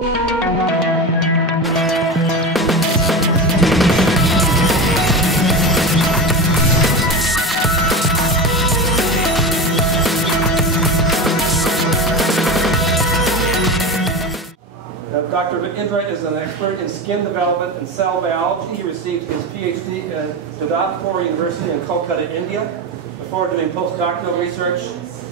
Dr. Indra is an expert in skin development and cell biology. He received his PhD at Jodhpur University in Kolkata, India, before doing postdoctoral research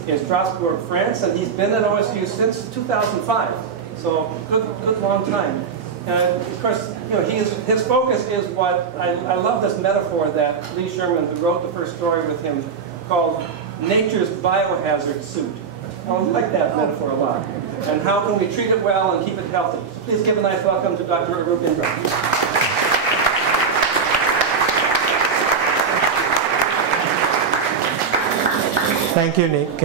in Strasbourg, France, and he's been at OSU since 2005. So good long time. And of course, you know, his focus is what I love this metaphor that Lee Sherman, who wrote the first story with him, called nature's biohazard suit. I like that metaphor a lot. And how can we treat it well and keep it healthy? So please give a nice welcome to Dr. Arup Indra. Thank you, Nick.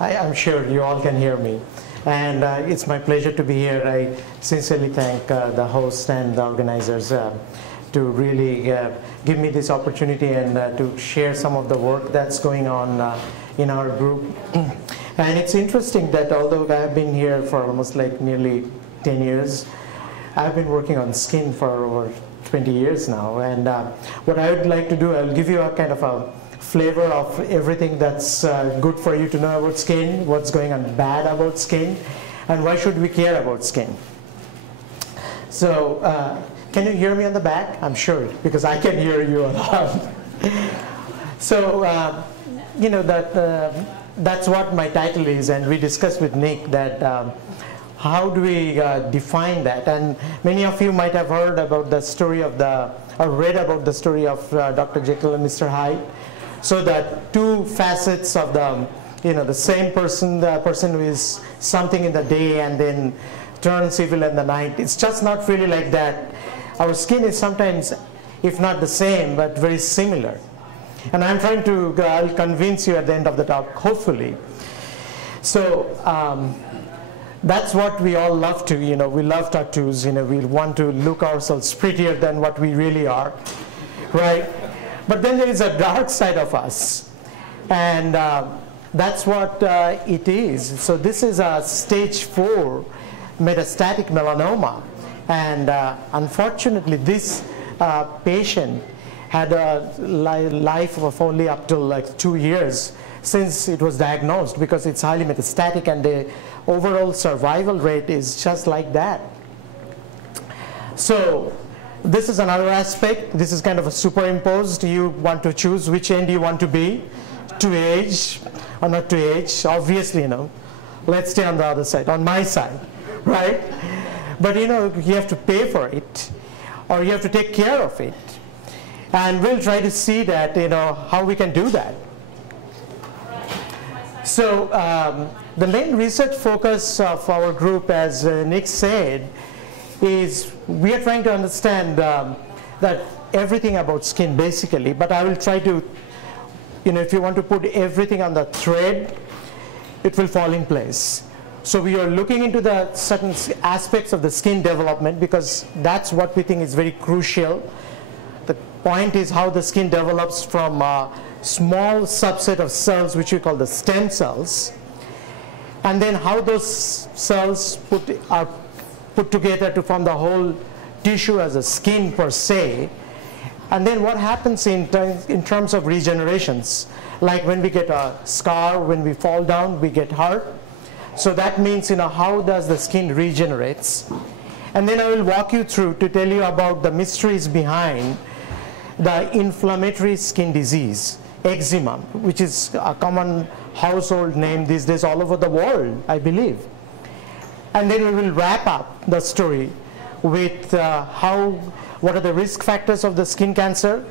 I'm sure you all can hear me. And it's my pleasure to be here. I sincerely thank the host and the organizers to really give me this opportunity and to share some of the work that's going on in our group. And it's interesting that although I've been here for almost like nearly 10 years, I've been working on skin for over 20 years now. And what I would like to do, I'll give you a kind of a flavor of everything that's good for you to know about skin, what's going on bad about skin, and why should we care about skin. So can you hear me on the back? I'm sure, because I can hear you a lot. So, you know, that's what my title is, and we discussed with Nick that how do we define that. And many of you might have heard about the story of or read about the story of Dr. Jekyll and Mr. Hyde. So that two facets of the same person, the person who is something in the day and then turns evil in the night. It's just not really like that. Our skin is sometimes, if not the same, but very similar. And I'm trying to, I'll convince you at the end of the talk, hopefully. So that's what we all love to, we love tattoos, we want to look ourselves prettier than what we really are, right? But then there is a dark side of us, and that's what it is. So this is a stage 4 metastatic melanoma, and unfortunately this patient had a life of only up to like 2 years since it was diagnosed, because it's highly metastatic and the overall survival rate is just like that. So this is another aspect. This is kind of a superimposed. You want to choose which end you want to be, to age or not to age. Obviously, let's stay on the other side, on my side, right? But you have to pay for it, or you have to take care of it. And we'll try to see that, how we can do that. So the main research focus of our group, as Nick said, is we are trying to understand that everything about skin, basically. But I will try to, if you want to put everything on the thread, it will fall in place. So we are looking into the certain aspects of the skin development, because that's what we think is very crucial. The point is how the skin develops from a small subset of cells, which we call the stem cells, and then how those cells are put together to form the whole tissue as a skin per se. And then what happens in terms of regenerations, like when we get a scar, when we fall down, we get hurt. So that means, how does the skin regenerates? And then I will walk you through to tell you about the mysteries behind the inflammatory skin disease, eczema, which is a common household name these days all over the world, I believe. And then we will wrap up the story with what are the risk factors of the skin cancer,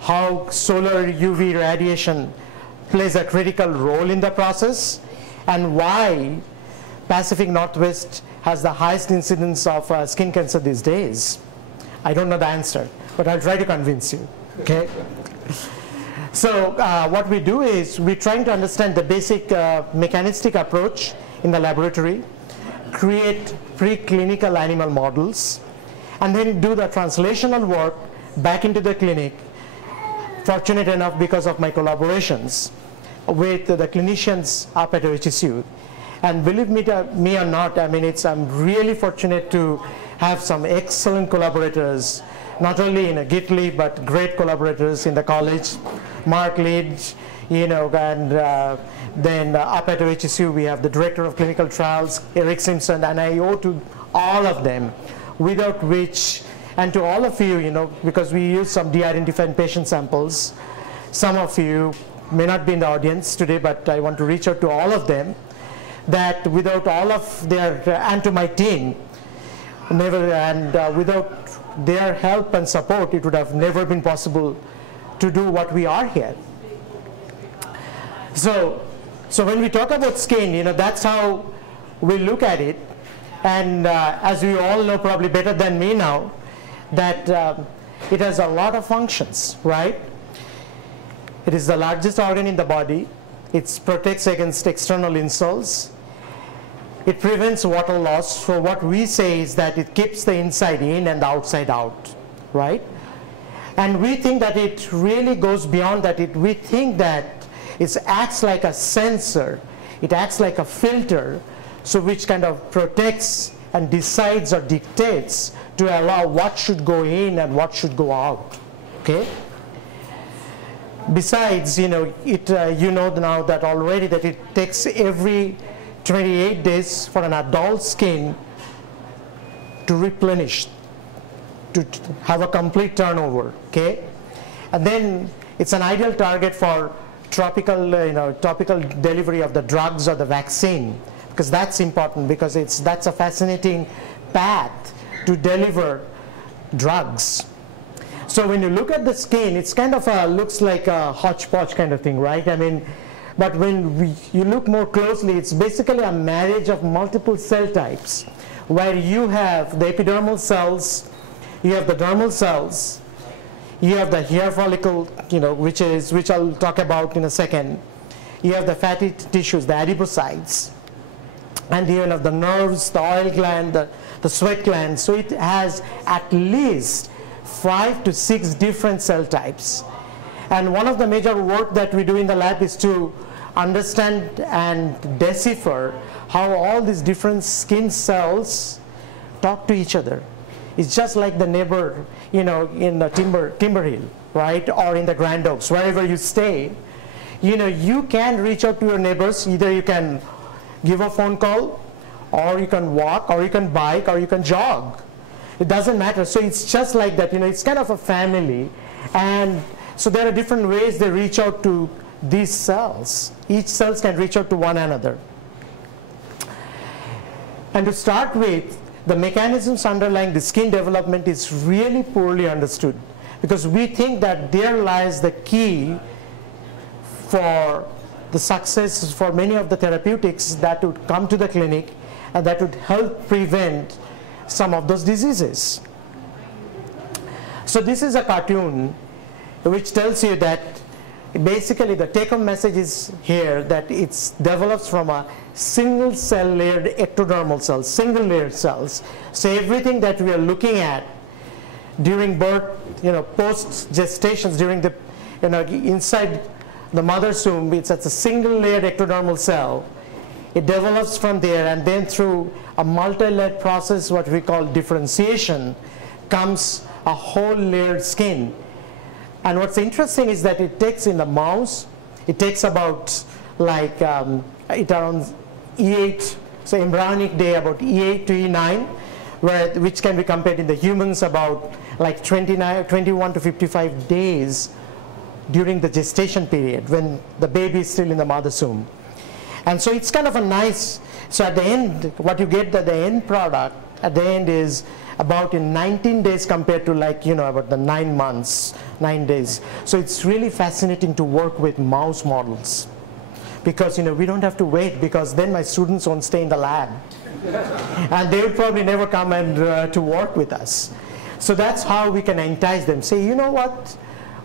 how solar UV radiation plays a critical role in the process, and why Pacific Northwest has the highest incidence of skin cancer these days. I don't know the answer, but I'll try to convince you, okay? So what we do is we're trying to understand the basic mechanistic approach in the laboratory, create preclinical animal models, and then do the translational work back into the clinic. Fortunate enough, because of my collaborations with the clinicians up at OHSU, And believe me or not, I mean, I'm really fortunate to have some excellent collaborators, not only in Gitali, but great collaborators in the college. Mark Lidge, and then up at OHSU, we have the Director of Clinical Trials, Eric Simpson, and I owe to all of them, without which, and to all of you, because we use some de-identified patient samples. Some of you may not be in the audience today, but I want to reach out to all of them, that without all of their, and to my team, without their help and support, it would have never been possible to do what we are here. So when we talk about skin, that's how we look at it. And as we all know probably better than me now, that it has a lot of functions, right? It is the largest organ in the body. It protects against external insults. It prevents water loss. So what we say is that it keeps the inside in and the outside out, right? And we think that it really goes beyond that. We think that it acts like a sensor. It acts like a filter, so which kind of protects and decides or dictates to allow what should go in and what should go out, okay? Besides, now that already that it takes every 28 days for an adult skin to replenish, to have a complete turnover, okay? And then it's an ideal target for topical delivery of the drugs or the vaccine, because that's important, because that's a fascinating path to deliver drugs. So when you look at the skin, it's kind of looks like a hodgepodge kind of thing, right? I mean, but when you look more closely, it's basically a marriage of multiple cell types, where you have the epidermal cells, you have the dermal cells, you have the hair follicle, which I'll talk about in a second. You have the fatty tissues, the adipocytes, and you have the nerves, the oil gland, the sweat gland. So it has at least 5 to 6 different cell types. And one of the major work that we do in the lab is to understand and decipher how all these different skin cells talk to each other. It's just like the neighbor, in the Timber Hill, right? Or in the Grand Oaks, wherever you stay. You can reach out to your neighbors. Either you can give a phone call, or you can walk, or you can bike, or you can jog. It doesn't matter. So it's just like that. It's kind of a family. And so there are different ways they reach out to these cells. Each cells can reach out to one another. And to start with, the mechanisms underlying the skin development is really poorly understood, because we think that there lies the key for the success for many of the therapeutics that would come to the clinic and that would help prevent some of those diseases. So this is a cartoon which tells you that basically the take-home message is here, that it develops from a single cell layered ectodermal cells, single layered cells. So everything that we are looking at during birth, post gestations, during the, inside the mother's womb, it's a single layered ectodermal cell. It develops from there, and then through a multi-layered process, what we call differentiation, comes a whole layered skin. And what's interesting is that it takes in the mouse, it takes about like around E8, so embryonic day about E8 to E9, which can be compared in the humans about like 21 to 55 days during the gestation period when the baby is still in the mother's womb. And so it's kind of a nice, so at the end, what you get at the end product at the end is about in 19 days compared to like, about the 9 months, 9 days. So it's really fascinating to work with mouse models, because we don't have to wait, because then my students won't stay in the lab. And they would probably never come and to work with us. So that's how we can entice them. Say, you know what,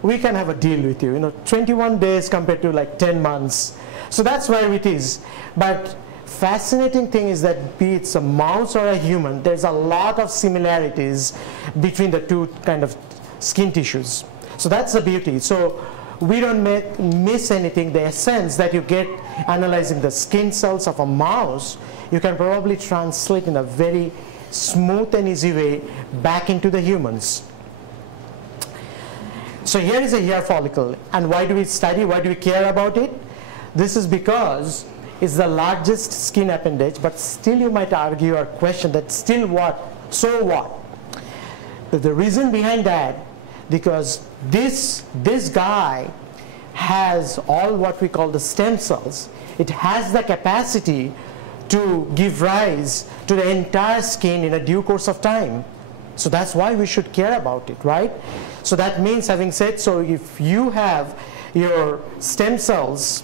we can have a deal with you. 21 days compared to like 10 months. So that's where it is. But fascinating thing is that be it a mouse or a human, there's a lot of similarities between the two kind of skin tissues. So that's the beauty. So we don't miss anything. The essence that you get analyzing the skin cells of a mouse, you can probably translate in a very smooth and easy way back into the humans. So here is a hair follicle, and why do we study, why do we care about it? This is because it's the largest skin appendage, but still you might argue or question that still what, so what? The reason behind that, because this guy has all what we call the stem cells. It has the capacity to give rise to the entire skin in a due course of time. So that's why we should care about it, right? So that means, having said so, if you have your stem cells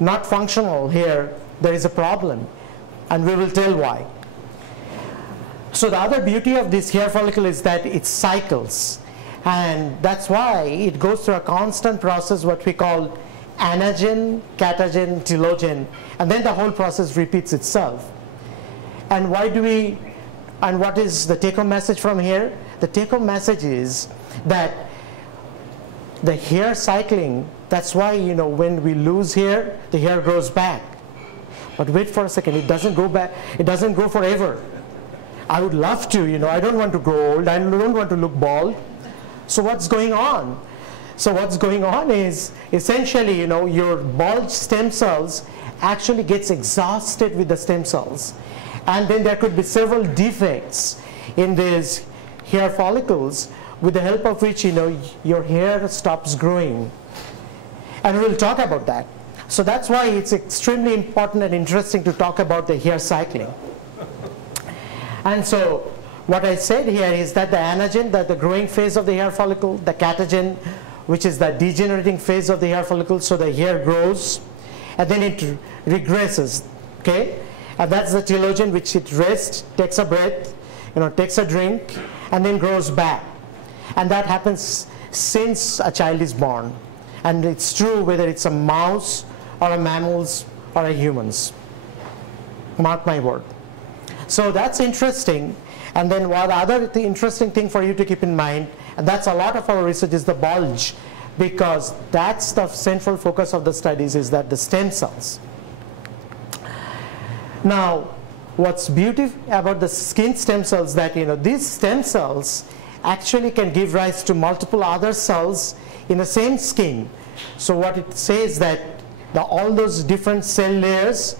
not functional here, there is a problem, and we will tell why. So the other beauty of this hair follicle is that it cycles, and that's why it goes through a constant process, what we call anagen, catagen, telogen, and then the whole process repeats itself. And why do we, and what is the take-home message from here? The take-home message is that the hair cycling, that's why, you know, when we lose hair, the hair grows back. But wait for a second, it doesn't go back, it doesn't go forever. I would love to, you know, I don't want to grow old, I don't want to look bald. So what's going on? So what's going on is essentially, you know, your bulge stem cells actually gets exhausted with the stem cells. And then there could be several defects in these hair follicles, with the help of which, you know, your hair stops growing. And we'll talk about that. So that's why it's extremely important and interesting to talk about the hair cycling. And so what I said here is that the anagen, the growing phase of the hair follicle, the catagen, which is the degenerating phase of the hair follicle, so the hair grows, and then it regresses, okay? And that's the telogen, which it rests, takes a breath, you know, takes a drink, and then grows back. And that happens since a child is born. And it's true whether it's a mouse or a mammals or a humans. Mark my word. So that's interesting. And then one other interesting thing for you to keep in mind, and that's a lot of our research, is the bulge, because that's the central focus of the studies, is that the stem cells. Now, what's beautiful about the skin stem cells, that, you know, these stem cells actually can give rise to multiple other cells in the same skin. So what it says that all those different cell layers,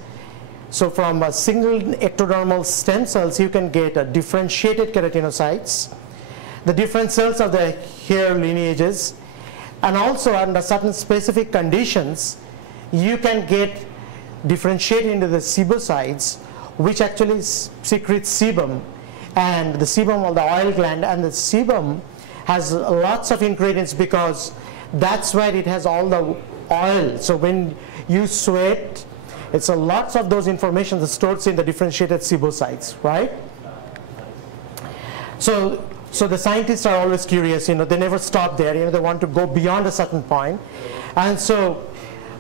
so from a single ectodermal stem cells, you can get a differentiated keratinocytes, the different cells of the hair lineages, and also under certain specific conditions, you can get differentiated into the sebocytes, which actually secretes sebum, and the sebum of the oil gland, and the sebum has lots of ingredients because that's where it has all the oil. So when you sweat, it's a lots of those information that stores in the differentiated sebocytes, right? So the scientists are always curious, you know, they never stop there, you know, they want to go beyond a certain point. And so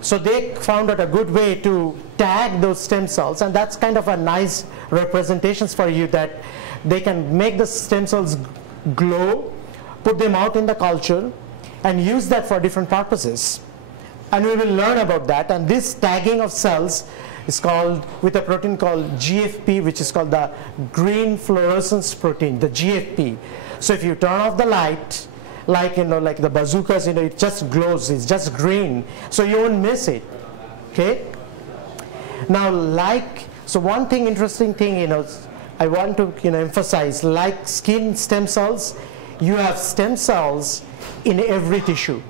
they found out a good way to tag those stem cells, and that's kind of a nice representations for you, that they can make the stem cells glow, put them out in the culture, and use that for different purposes. And we will learn about that. And this tagging of cells is called, with a protein called GFP, which is called the green fluorescence protein, the GFP. So if you turn off the light, like, you know, like the bazookas, you know, it just glows, it's just green, so you won't miss it, okay? Now, so one thing, interesting thing, you know, I want to, you know, emphasize, like skin stem cells, you have stem cells in every tissue,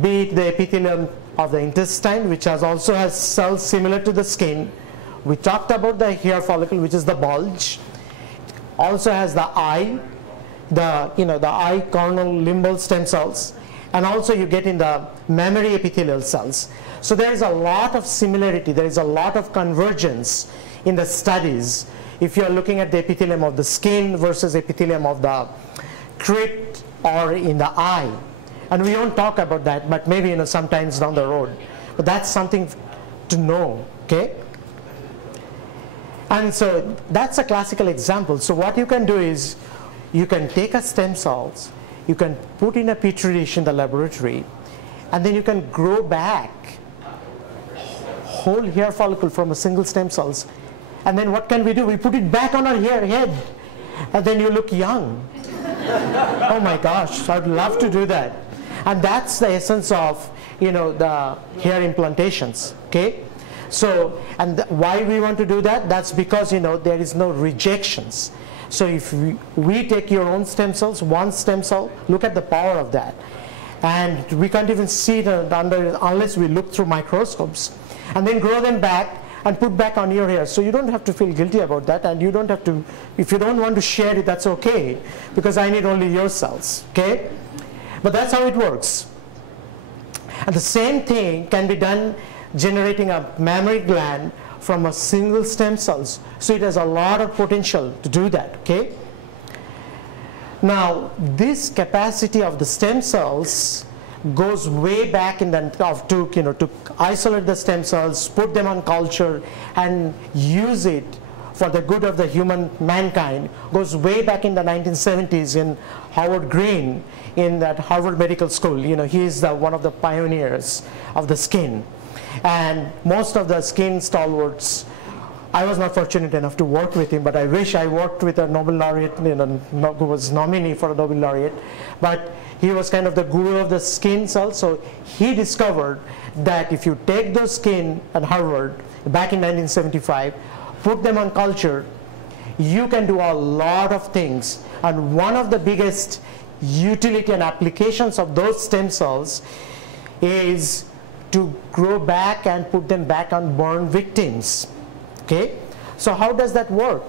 be it the epithelium of the intestine, which also has cells similar to the skin. We talked about the hair follicle, which is the bulge. Also has the eye, the eye corneal limbal stem cells, and also you get in the mammary epithelial cells. So there is a lot of similarity, there is a lot of convergence in the studies if you are looking at the epithelium of the skin versus epithelium of the crypt or in the eye. And we won't talk about that, but maybe, you know, sometimes down the road. But that's something to know, okay? And so that's a classical example. So what you can do is, you can take a stem cells, you can put in a petri dish in the laboratory, and then you can grow back whole hair follicle from a single stem cells. And then what can we do? We put it back on our head, and then you look young. Oh my gosh, I'd love to do that. And that's the essence of, you know, the hair implantations, okay? So, and why we want to do that? That's because, you know, there is no rejections. So if we take your own stem cells, one stem cell, look at the power of that. And we can't even see it under unless we look through microscopes. And then grow them back and put back on your hair. So you don't have to feel guilty about that, and you don't have to, if you don't want to share it, that's okay, because I need only your cells, okay? But that's how it works. And the same thing can be done generating a mammary gland from a single stem cells. So it has a lot of potential to do that, okay? Now, this capacity of the stem cells goes way back in the to isolate the stem cells, put them on culture, and use it for the good of the mankind, goes way back in the 1970s in Howard Green in that Harvard Medical School. You know, he is one of the pioneers of the skin. And most of the skin stalwarts, I was not fortunate enough to work with him, but I wish I worked with a Nobel laureate, you know, who was nominee for a Nobel laureate. But he was kind of the guru of the skin cells. So he discovered that if you take those skin at Harvard back in 1975, put them on culture, you can do a lot of things. And one of the biggest utility and applications of those stem cells is to grow back and put them back on burn victims. Okay? So how does that work?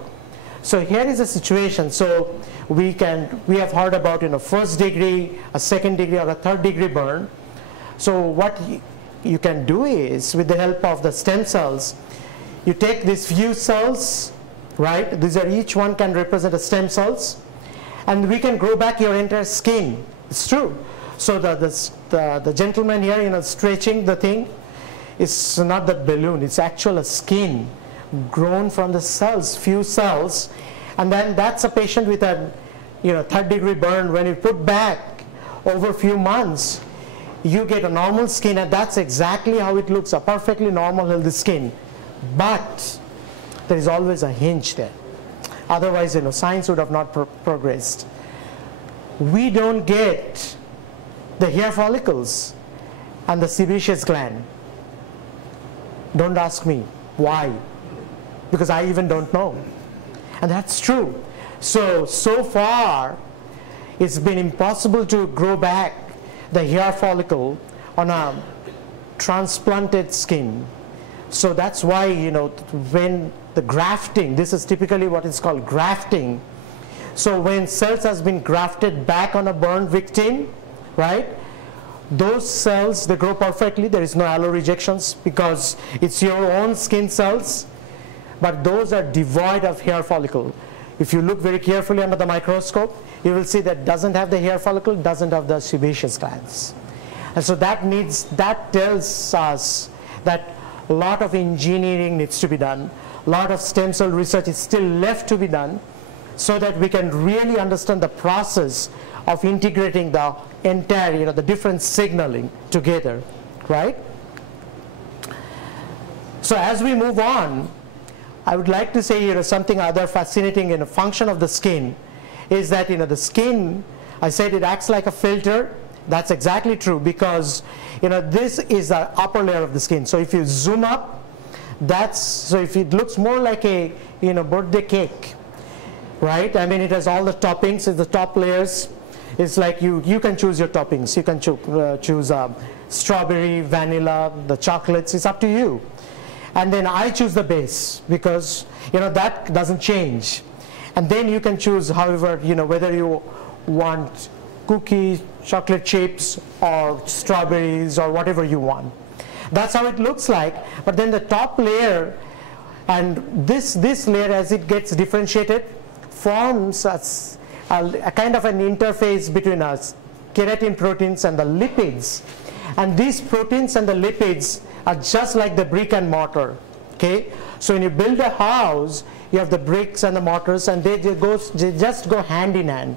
So here is a situation. So we have heard about, you know, first degree, a second degree, or a third degree burn. So what you can do is, with the help of the stem cells, you take these few cells, right? These are, each one can represent a stem cells, and we can grow back your entire skin. It's true. So the gentleman here, you know, stretching the thing, is not that balloon. It's actual a skin grown from the cells, few cells, and then that's a patient with a, you know, third degree burn. When you put back over a few months, you get a normal skin, and that's exactly how it looks, a perfectly normal healthy skin. But there is always a hinge there. Otherwise, you know, science would have not progressed. We don't get the hair follicles and the sebaceous gland. Don't ask me why, because I even don't know. And that's true. So far, it's been impossible to grow back the hair follicle on a transplanted skin. So that's why, you know, when the grafting, this is typically what is called grafting. So when cells has been grafted back on a burn victim, right? Those cells, they grow perfectly. There is no allo rejections because it's your own skin cells, but those are devoid of hair follicle. If you look very carefully under the microscope, you will see that doesn't have the hair follicle, doesn't have the sebaceous glands. And so that tells us that a lot of engineering needs to be done. A lot of stem cell research is still left to be done so that we can really understand the process of integrating the entire, you know, the different signaling together, right? So as we move on, I would like to say, you know, something other fascinating in a function of the skin is that, you know, the skin, I said it acts like a filter. That's exactly true because, you know, this is the upper layer of the skin. So if you zoom up, so if it looks more like a, you know, birthday cake, right? I mean, it has all the toppings. It's the top layers. It's like you can choose your toppings. You can choose strawberry, vanilla, the chocolates. It's up to you. And then I choose the base because, you know, that doesn't change. And then you can choose, however, you know, whether you want cookies, chocolate chips, or strawberries, or whatever you want. That's how it looks like. But then the top layer, and this layer, as it gets differentiated, forms a kind of an interface between us, keratin proteins and the lipids. And these proteins and the lipids are just like the brick and mortar. Okay? So when you build a house, you have the bricks and the mortars, and they just go hand in hand.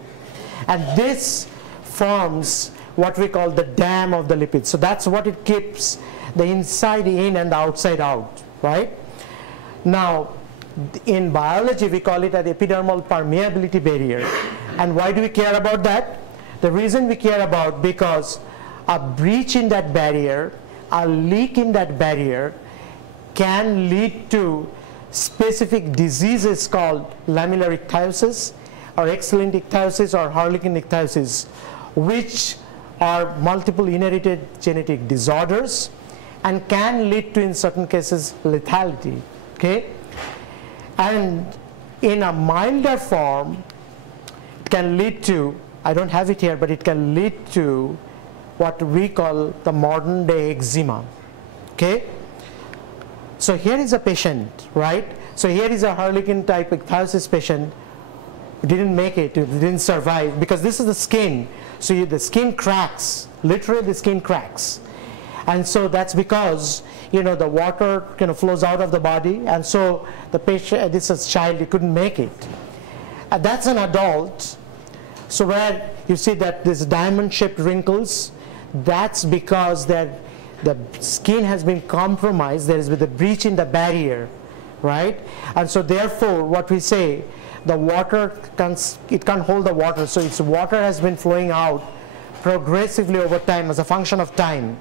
And this forms what we call the dam of the lipids. So that's what it keeps the inside in and the outside out, right? Now, in biology, we call it an epidermal permeability barrier. And why do we care about that? The reason we care about, because a breach in that barrier, a leak in that barrier, can lead to specific diseases called lamellar ichthyosis or X-linked ichthyosis or Harlequin ichthyosis, which are multiple inherited genetic disorders and can lead to, in certain cases, lethality. Okay? And in a milder form, it can lead to, I don't have it here, but it can lead to what we call the modern day eczema. Okay? So here is a patient, right? So here is a Harlequin type ichthyosis patient who didn't make it, who didn't survive, because this is the skin. So the skin cracks, literally the skin cracks. And so that's because, you know, the water kind of flows out of the body, and so the patient, this is a child, he couldn't make it. And that's an adult. So where you see that this diamond-shaped wrinkles, that's because that the skin has been compromised. There is a breach in the barrier, right? And so therefore, what we say, the water it can't hold the water. So its water has been flowing out progressively over time as a function of time.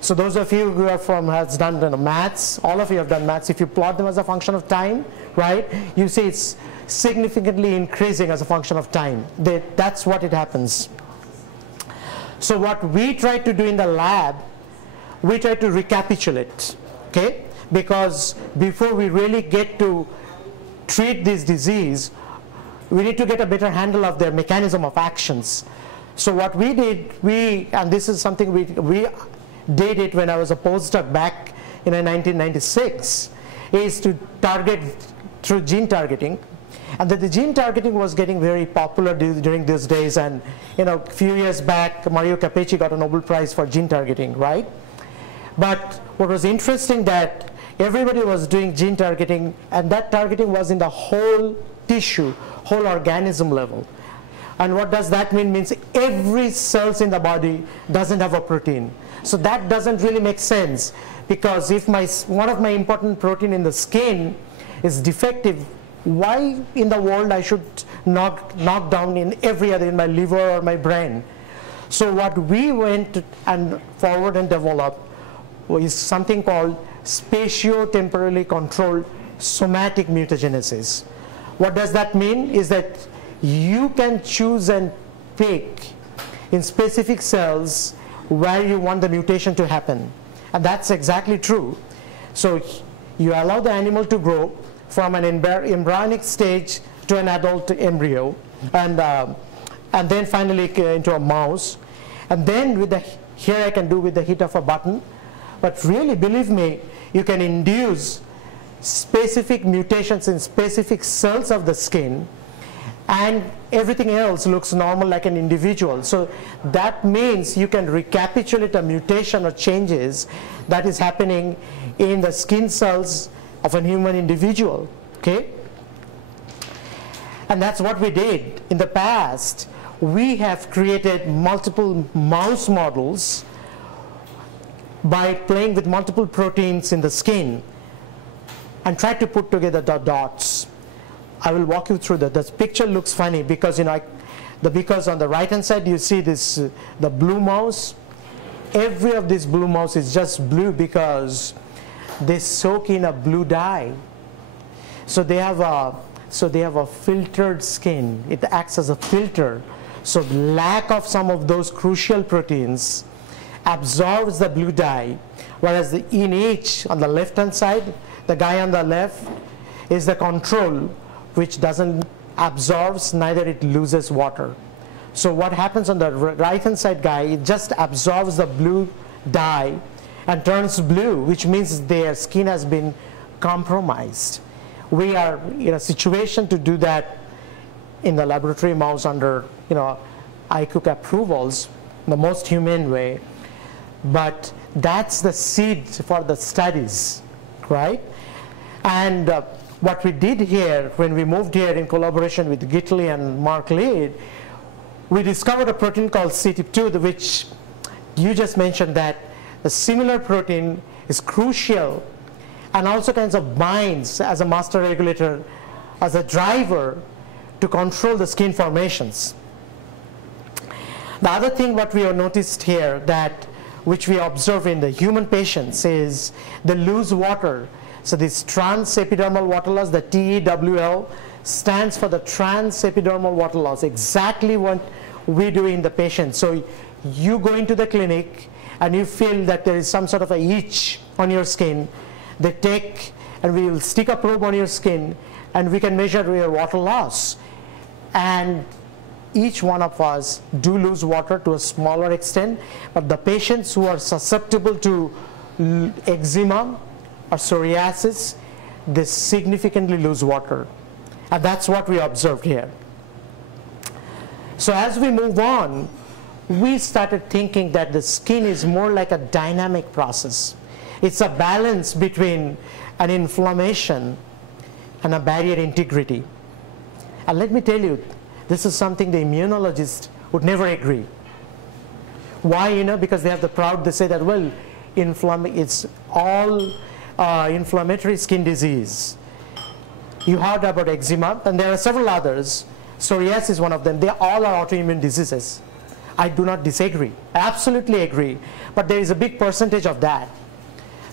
So those of you who are has done maths, all of you have done maths. If you plot them as a function of time, right, you see it's significantly increasing as a function of time. That's what it happens. So what we try to do in the lab, we try to recapitulate, okay? Because before we really get to treat this disease, we need to get a better handle of their mechanism of actions. So what we did, and this is something we did it when I was a postdoc back in 1996, is to target through gene targeting. And that the gene targeting was getting very popular during these days, and you know, a few years back, Mario Capecci got a Nobel Prize for gene targeting, right? But what was interesting that everybody was doing gene targeting, and that targeting was in the whole tissue, whole organism level. And what does that mean? Means every cells in the body doesn't have a protein. So that doesn't really make sense, because if one of my important protein in the skin is defective, why in the world I should knock down in every other, in my liver or my brain? So what we went and forward and developed is something called spatio-temporally controlled somatic mutagenesis. What does that mean? Is that you can choose and pick in specific cells where you want the mutation to happen. And that's exactly true. So you allow the animal to grow from an embryonic stage to an adult embryo, and then finally into a mouse. And then with here I can do with the hit of a button. But really, believe me, you can induce specific mutations in specific cells of the skin, and everything else looks normal like an individual. So that means you can recapitulate a mutation or changes that is happening in the skin cells of a human individual, okay? And that's what we did. In the past, we have created multiple mouse models by playing with multiple proteins in the skin and try to put together the dots. I will walk you through that. This picture looks funny because, you know, because on the right hand side you see this the blue mouse. Every of these blue mouse is just blue because they soak in a blue dye. So they have a filtered skin. It acts as a filter. So lack of some of those crucial proteins absorbs the blue dye, whereas in each, on the left hand side, the guy on the left is the control, which doesn't absorbs, neither it loses water. So what happens on the right hand side guy, it just absorbs the blue dye and turns blue, which means their skin has been compromised. We are in a situation to do that in the laboratory mouse under, you know, ICUC approvals, the most humane way. But that's the seed for the studies, right? And what we did here, when we moved here in collaboration with Gitali and Mark Lead, we discovered a protein called CTIP2, which you just mentioned that a similar protein is crucial and also kinds of binds as a master regulator, as a driver to control the skin formations. The other thing what we have noticed here that which we observe in the human patients is the loose water. So this transepidermal water loss, the TEWL, stands for the transepidermal water loss, exactly what we do in the patient. So you go into the clinic and you feel that there is some sort of a itch on your skin. They take and we will stick a probe on your skin and we can measure your water loss. And each one of us do lose water to a smaller extent, but the patients who are susceptible to eczema or psoriasis, they significantly lose water. And that's what we observed here. So as we move on, we started thinking that the skin is more like a dynamic process. It's a balance between an inflammation and a barrier integrity. And let me tell you, this is something the immunologist would never agree. Why? You know, because they have the proud, they say that, well, it's all inflammatory skin disease. You heard about eczema, and there are several others. Psoriasis is one of them. They all are autoimmune diseases. I do not disagree. I absolutely agree. But there is a big percentage of that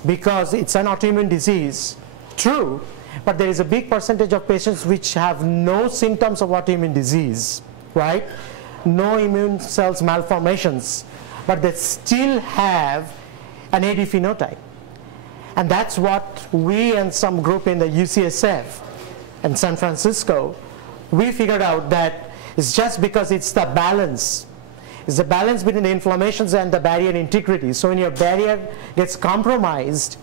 because it's an autoimmune disease. True. But there is a big percentage of patients which have no symptoms of autoimmune disease, right? No immune cells malformations, but they still have an AD phenotype. And that's what we and some group in the UCSF and San Francisco, we figured out that it's just because it's the balance. It's the balance between the inflammations and the barrier integrity. So when your barrier gets compromised,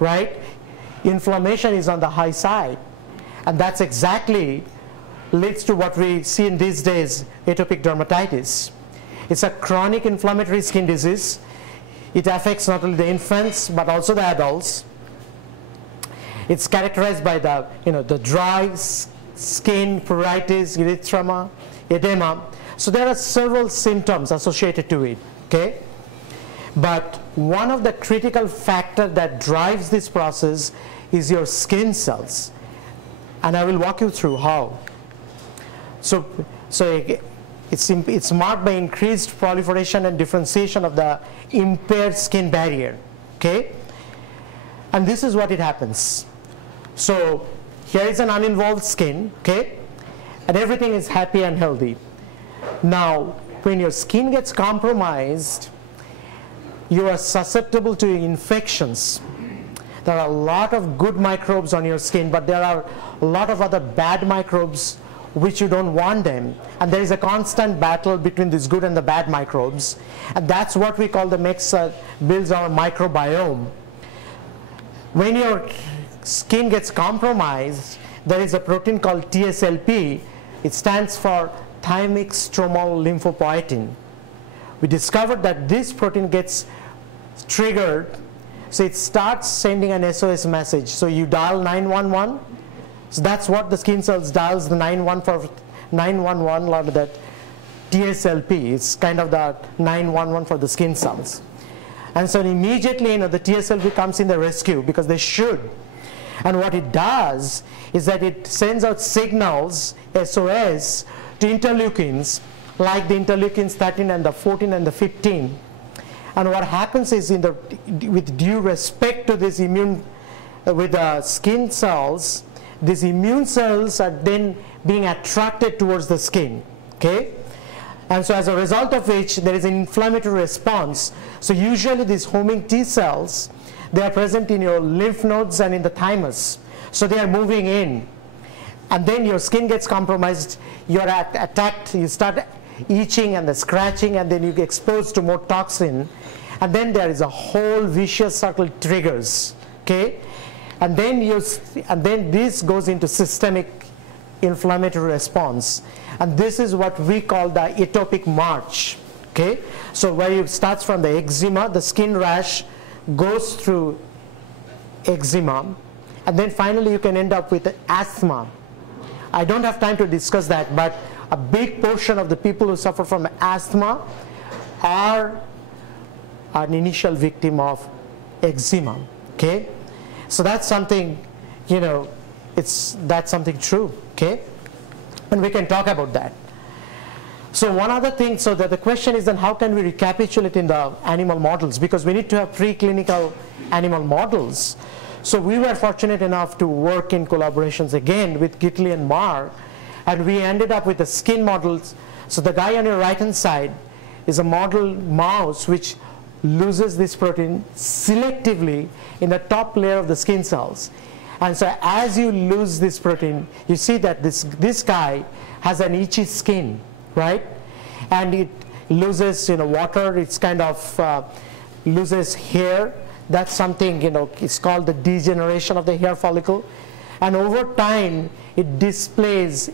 right, inflammation is on the high side. And that's exactly leads to what we see in these days, atopic dermatitis. It's a chronic inflammatory skin disease. It affects not only the infants but also the adults. It's characterized by the dry skin, pruritus, erythema, edema. So there are several symptoms associated to it, okay? But one of the critical factors that drives this process is your skin cells. And I will walk you through how. So it's marked by increased proliferation and differentiation of the impaired skin barrier, okay? And this is what it happens. So here is an uninvolved skin, okay? And everything is happy and healthy. Now, when your skin gets compromised, you are susceptible to infections. There are a lot of good microbes on your skin, but there are a lot of other bad microbes which you don't want them. And there is a constant battle between these good and the bad microbes. And that's what we call builds our microbiome. When your skin gets compromised, there is a protein called TSLP. It stands for thymic stromal lymphopoietin. We discovered that this protein gets triggered, so it starts sending an SOS message. So you dial 911. So that's what the skin cells dials, the 911, like that TSLP. It's kind of the 911 for the skin cells. And so immediately, the TSLP comes in the rescue because they should. And what it does is that it sends out signals, SOS, to interleukins, like the interleukins 13 and the 14 and the 15. And what happens is, with due respect to this with the skin cells, these immune cells are then being attracted towards the skin, okay? And so as a result of which, there is an inflammatory response. So usually these homing T cells, they are present in your lymph nodes and in the thymus. So they are moving in. And then your skin gets compromised, you are attacked, you start itching and the scratching, and then you get exposed to more toxin. And then there is a whole vicious circle triggers, okay? And then this goes into systemic inflammatory response. And this is what we call the atopic march, okay? So where it starts from the eczema, the skin rash, goes through eczema, and then finally you can end up with asthma. I don't have time to discuss that, but a big portion of the people who suffer from asthma are an initial victim of eczema. Okay, so that's something, you know, that's something true. Okay, and we can talk about that. So one other thing, so that the question is then how can we recapitulate in the animal models, because we need to have preclinical animal models. So we were fortunate enough to work in collaborations again with Gitali and Mark, and we ended up with the skin models. So the guy on your right hand side is a model mouse which loses this protein selectively in the top layer of the skin cells. And so as you lose this protein, you see that this guy has an itchy skin, right? And it loses, you know, water. It's kind of loses hair. That's something, you know, it's called the degeneration of the hair follicle. And over time, it displays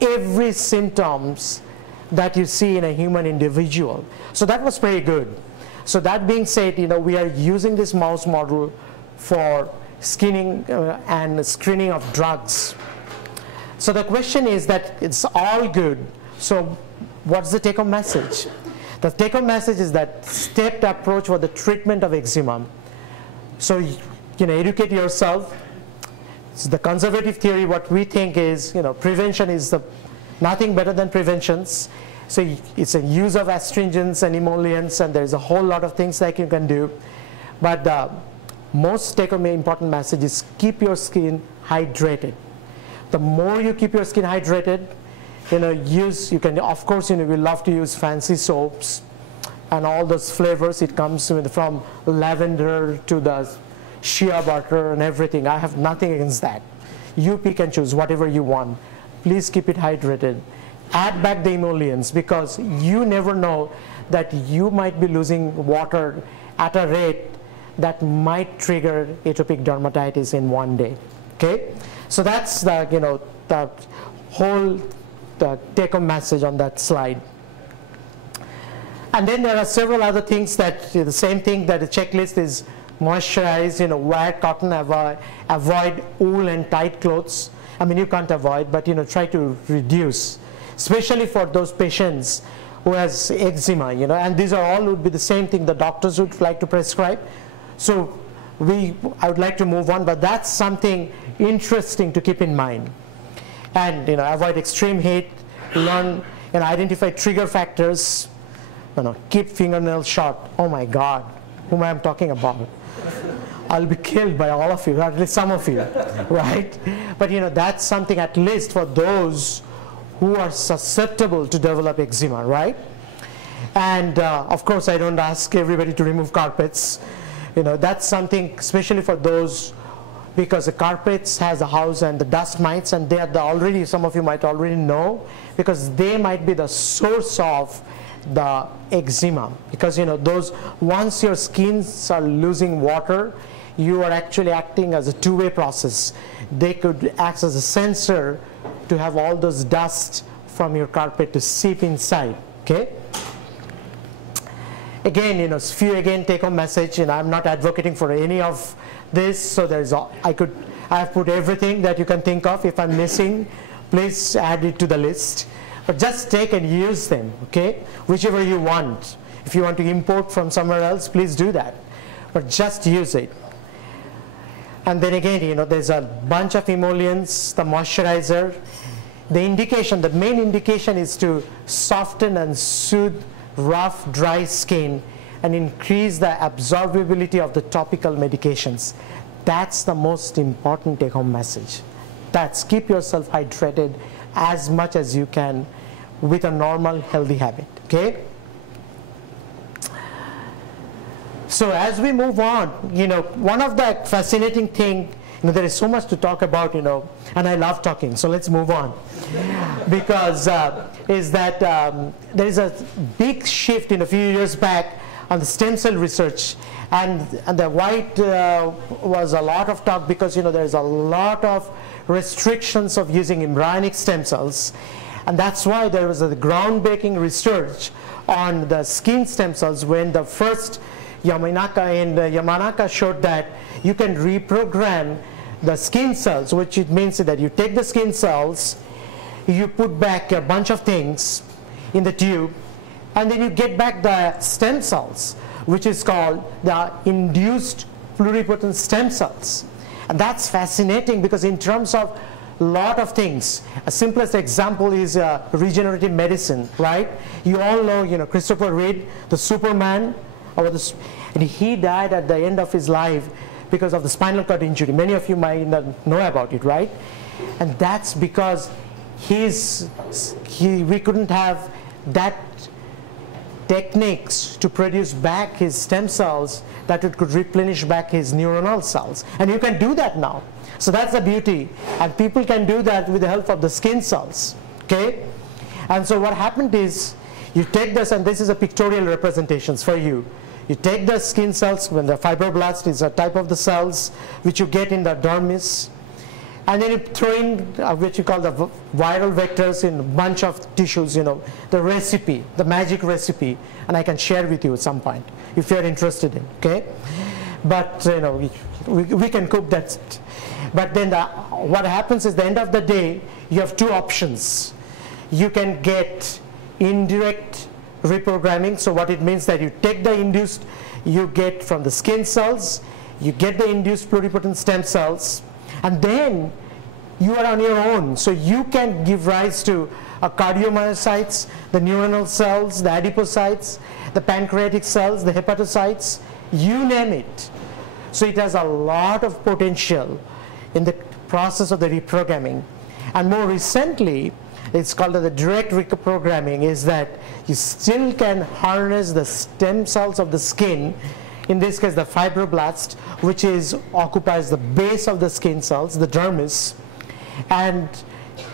every symptoms that you see in a human individual. So that was pretty good. So that being said, you know, we are using this mouse model for skinning and screening of drugs. So the question is that it's all good. So what's the take-home message? The take-home message is that stepped approach for the treatment of eczema. So, you know, educate yourself. So the conservative theory, what we think is, you know, prevention is nothing better than preventions. So it's a use of astringents and emollients, and there's a whole lot of things that you can do. But the most take-home important message is keep your skin hydrated. The more you keep your skin hydrated, you know, you can, of course, you know, we love to use fancy soaps and all those flavors. It comes with, from lavender to the shea butter and everything. I have nothing against that. You pick and choose whatever you want. Please keep it hydrated. Add back the emollients, because you never know that you might be losing water at a rate that might trigger atopic dermatitis in one day. Okay, so that's the, you know, the whole take-home message on that slide. And then there are several other things that, the same thing, that the checklist is moisturize, you know, wear cotton, avoid wool and tight clothes. I mean, you can't avoid, but, you know, try to reduce, especially for those patients who has eczema, you know, and these are all would be the same thing the doctors would like to prescribe. So I would like to move on, but that's something interesting to keep in mind. And, you know, avoid extreme heat, learn and identify trigger factors, you know, keep fingernails short. Oh my God, whom I am talking about? I'll be killed by all of you, or at least some of you, right? But, you know, that's something at least for those who are susceptible to develop eczema, right? And of course, I don't ask everybody to remove carpets. You know, that's something especially for those, because the carpets has a house and the dust mites, and they are already, some of you might already know, because they might be the source of the eczema. Because, you know, those, once your skins are losing water, you are actually acting as a two-way process. They could act as a sensor to have all those dust from your carpet to seep inside. Okay. Again, you know, again take-home message, and I'm not advocating for any of this. So there's, I have put everything that you can think of. If I'm missing, please add it to the list. But just take and use them, okay? Whichever you want. If you want to import from somewhere else, please do that. But just use it. And then again, you know, there's a bunch of emollients, the moisturizer. The indication, the main indication is to soften and soothe rough, dry skin and increase the absorbability of the topical medications. That's the most important take-home message. That's keep yourself hydrated as much as you can with a normal, healthy habit, okay? So as we move on, you know, one of the fascinating thing, you know, there is so much to talk about, you know, and I love talking, so let's move on. Because is that there is a big shift in a few years back on the stem cell research, and the white was a lot of talk, because, you know, there's a lot of restrictions of using embryonic stem cells, and that's why there was a groundbreaking research on the skin stem cells when the first Yamanaka showed that you can reprogram the skin cells, which it means that you take the skin cells, you put back a bunch of things in the tube, and then you get back the stem cells, which is called the induced pluripotent stem cells. And that's fascinating because in terms of a lot of things, a simplest example is regenerative medicine, right? You all know, Christopher Reeve, the Superman, and he died at the end of his life because of the spinal cord injury. Many of you might not know about it, right? And that's because we couldn't have that techniques to produce back his stem cells that it could replenish back his neuronal cells. And you can do that now. So that's the beauty. And people can do that with the help of the skin cells. Okay? And so what happened is, you take this, and this is a pictorial representations for you. You take the skin cells, when the fibroblast is a type of the cells which you get in the dermis, and then you throw in what you call the viral vectors in a bunch of tissues, the recipe, the magic recipe, and I can share with you at some point if you're interested in, okay? But, we can cook that. But then what happens is, at the end of the day, you have two options. You can get indirect reprogramming. So what it means that you take the induced, you get from the skin cells, you get the induced pluripotent stem cells, and then you are on your own. So you can give rise to cardiomyocytes, the neuronal cells, the adipocytes, the pancreatic cells, the hepatocytes, you name it. So it has a lot of potential in the process of the reprogramming. And more recently, it's called the direct reprogramming, is that you still can harness the stem cells of the skin, in this case the fibroblast, which occupies the base of the skin cells, the dermis, and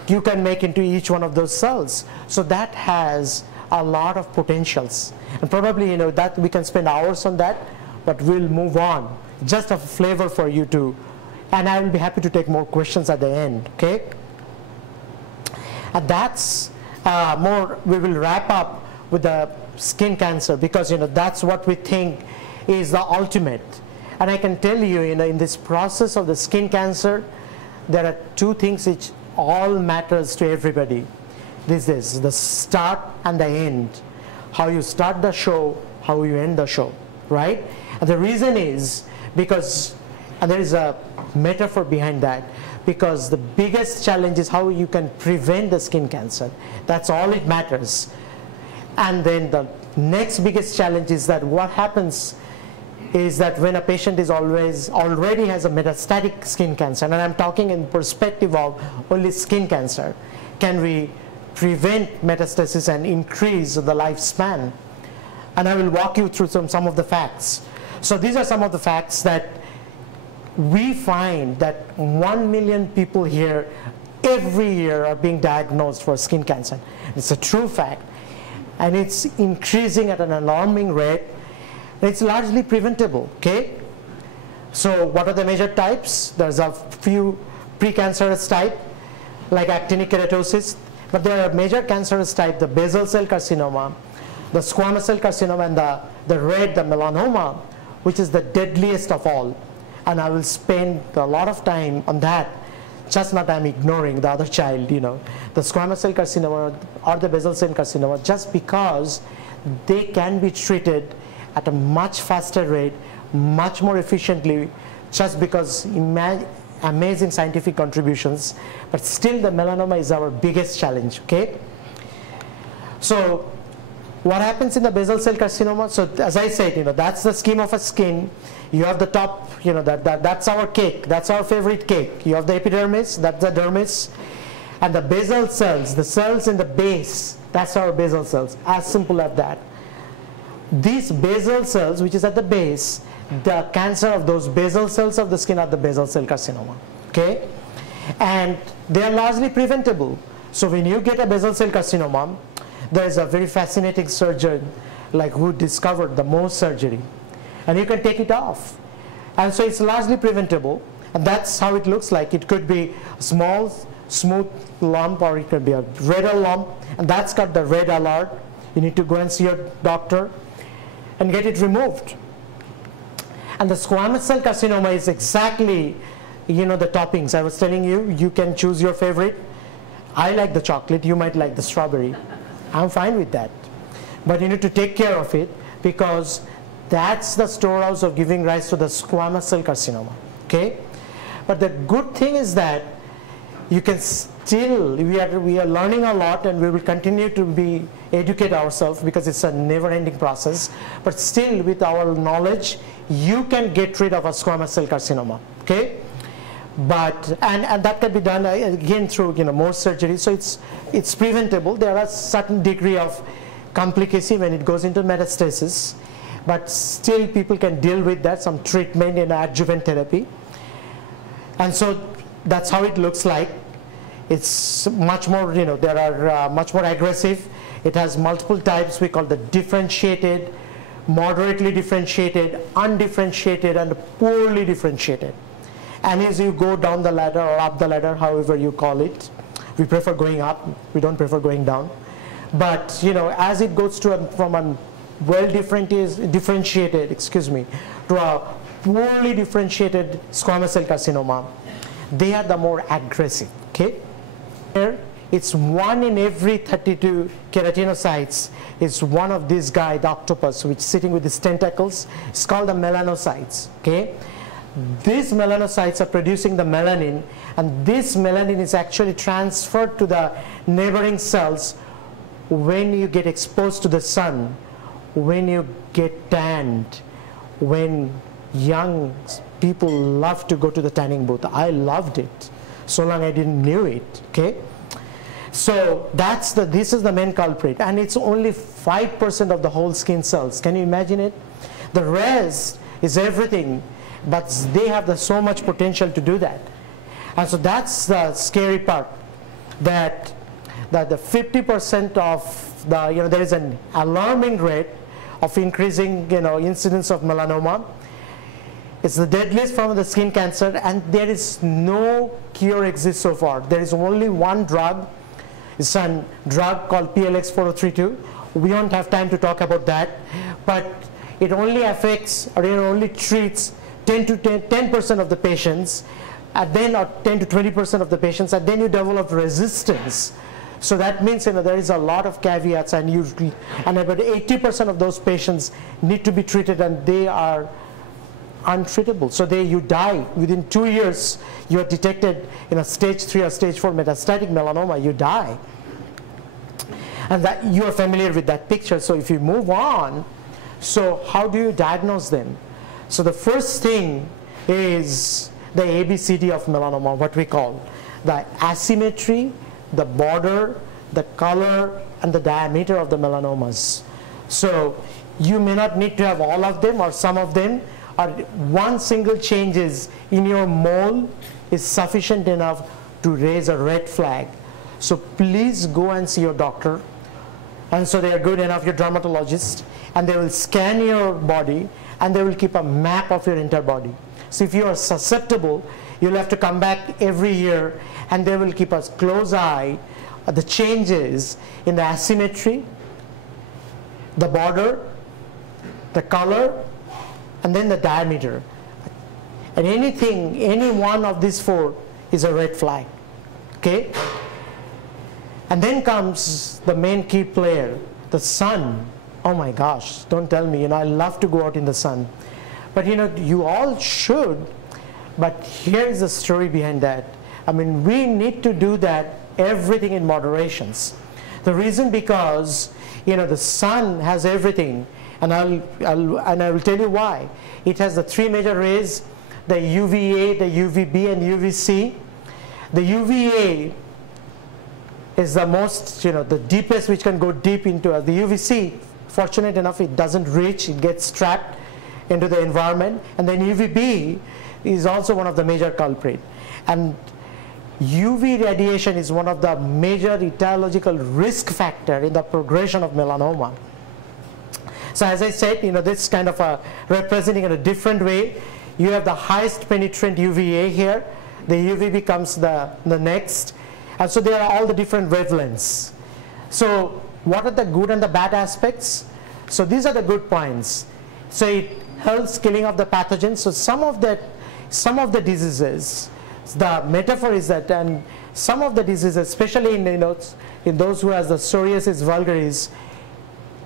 you can make into each one of those cells. So that has a lot of potentials. And probably, that we can spend hours on that, but we'll move on. Just a flavor for you to, and I will be happy to take more questions at the end, okay? And that's we will wrap up with the skin cancer, because that's what we think is the ultimate. And I can tell you, in this process of the skin cancer, there are two things which all matters to everybody. This is the start and the end. How you start the show, how you end the show, right? And the reason is because, and there is a metaphor behind that, because the biggest challenge is how you can prevent the skin cancer. That's all it matters. And then the next biggest challenge is that what happens is that when a patient is already has a metastatic skin cancer, and I'm talking in perspective of only skin cancer, can we prevent metastasis and increase the lifespan? And I will walk you through some of the facts. So these are some of the facts that we find that 1 million people here every year are being diagnosed for skin cancer. It's a true fact, and it's increasing at an alarming rate. It's largely preventable, okay? So what are the major types? There's a few precancerous type, like actinic keratosis, but there are major cancerous type, the basal cell carcinoma, the squamous cell carcinoma, and the melanoma, which is the deadliest of all. And I will spend a lot of time on that, just not I'm ignoring the other child, the squamous cell carcinoma or the basal cell carcinoma, just because they can be treated at a much faster rate, much more efficiently, just because amazing scientific contributions. But still, the melanoma is our biggest challenge, okay? So what happens in the basal cell carcinoma? So as I said, that's the scheme of a skin. You have the top, that's our cake. That's our favorite cake. You have the epidermis, that's the dermis. And the basal cells, the cells in the base, that's our basal cells. As simple as that. These basal cells, which is at the base, the cancer of those basal cells of the skin are the basal cell carcinoma. Okay? And they are largely preventable. So when you get a basal cell carcinoma, there is a very fascinating surgeon who discovered the Mohs surgery. And you can take it off. And so it's largely preventable. And that's how it looks like. It could be a small, smooth lump, or it could be a red lump. And that's got the red alert. You need to go and see your doctor and get it removed. And the squamous cell carcinoma is exactly, the toppings. I was telling you, you can choose your favorite. I like the chocolate, you might like the strawberry. I'm fine with that. But you need to take care of it, because that's the storehouse of giving rise to the squamous cell carcinoma. Okay? But the good thing is that you can still, we are learning a lot, and we will continue to educate ourselves, because it's a never-ending process. But still, with our knowledge, you can get rid of a squamous cell carcinoma. Okay? But and that can be done again through more surgery. So it's preventable. There are certain degree of complication when it goes into metastasis, but still people can deal with that, some treatment in adjuvant therapy. And so that's how it looks like. It's much more, there are much more aggressive. It has multiple types. We call the differentiated, moderately differentiated, undifferentiated, and poorly differentiated. And as you go down the ladder or up the ladder, however you call it, we prefer going up. We don't prefer going down. But as it goes from a well differentiated, to a poorly differentiated squamous cell carcinoma, they are the more aggressive. Okay, here it's 1 in every 32 keratinocytes is one of these guys, the octopus, which is sitting with its tentacles. It's called the melanocytes. Okay. These melanocytes are producing the melanin, and this melanin is actually transferred to the neighboring cells when you get exposed to the sun, when you get tanned, when young people love to go to the tanning booth. I loved it, so long I didn't knew it. Okay, so this is the main culprit, and it's only 5% of the whole skin cells. Can you imagine it? The rest is everything. But they have so much potential to do that. And so that's the scary part, that the 50% of there is an alarming rate of increasing incidence of melanoma. It's the deadliest form of the skin cancer, and there is no cure exists so far. There is only one drug. It's a drug called PLX4032. We don't have time to talk about that, but it only affects, or it only treats 10% of the patients, and then, or 10 to 20% of the patients, and then you develop resistance. So that means there is a lot of caveats, and about 80% of those patients need to be treated, and they are untreatable. So you die within 2 years. You are detected in a stage 3 or stage 4 metastatic melanoma. You die, and that you are familiar with that picture. So if you move on, so how do you diagnose them? So the first thing is the ABCD of melanoma, what we call the asymmetry, the border, the color, and the diameter of the melanomas. So you may not need to have all of them, or some of them, or one single changes in your mole is sufficient enough to raise a red flag. So please go and see your doctor. And so they are good enough, your dermatologist, and they will scan your body, and they will keep a map of your entire body. So if you are susceptible, you'll have to come back every year, and they will keep a close eye at the changes in the asymmetry, the border, the color, and then the diameter. And any one of these 4 is a red flag. Okay? And then comes the main key player, the sun. Oh my gosh, don't tell me, I love to go out in the sun. But you all should, but here is the story behind that. I mean, we need to do that, everything in moderations. The reason because, the sun has everything, and I will tell you why. It has the 3 major rays, the UVA, the UVB, and UVC. The UVA is the most, the deepest, which can go deep into the UVC. Fortunate enough, it doesn't reach, it gets trapped into the environment. And then UVB is also one of the major culprit. And UV radiation is one of the major etiological risk factor in the progression of melanoma. So as I said, this kind of representing in a different way. You have the highest penetrant UVA here. The UVB comes the next. And so there are all the different wavelengths. So what are the good and the bad aspects? So these are the good points. So it helps killing of the pathogens. So some of the diseases, the metaphor is that, and some of the diseases, especially in, in those who has the psoriasis vulgaris,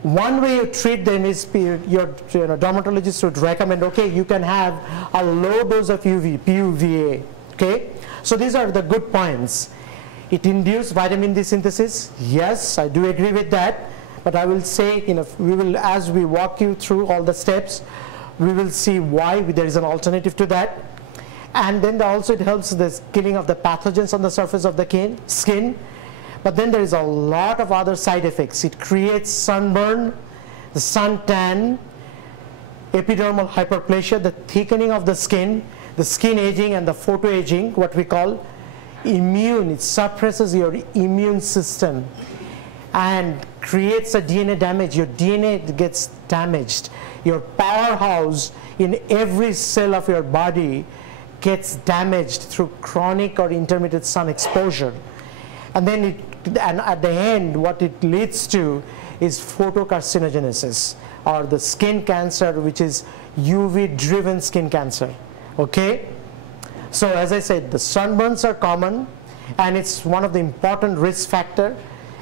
one way you treat them is your dermatologist would recommend, okay, you can have a low dose of PUVA. Okay, so these are the good points. It induces vitamin D synthesis. Yes, I do agree with that. But I will say, we will, as we walk you through all the steps, we will see why there is an alternative to that. And then also it helps the killing of the pathogens on the surface of the skin. But then there is a lot of other side effects. It creates sunburn, the suntan, epidermal hyperplasia, the thickening of the skin aging, and the photoaging, what we call immune. It suppresses your immune system and creates a DNA damage. Your DNA gets damaged. Your powerhouse in every cell of your body gets damaged through chronic or intermittent sun exposure. And then at the end, what it leads to is photocarcinogenesis, or the skin cancer, which is UV-driven skin cancer. Okay? So as I said, the sunburns are common, and it's one of the important risk factor.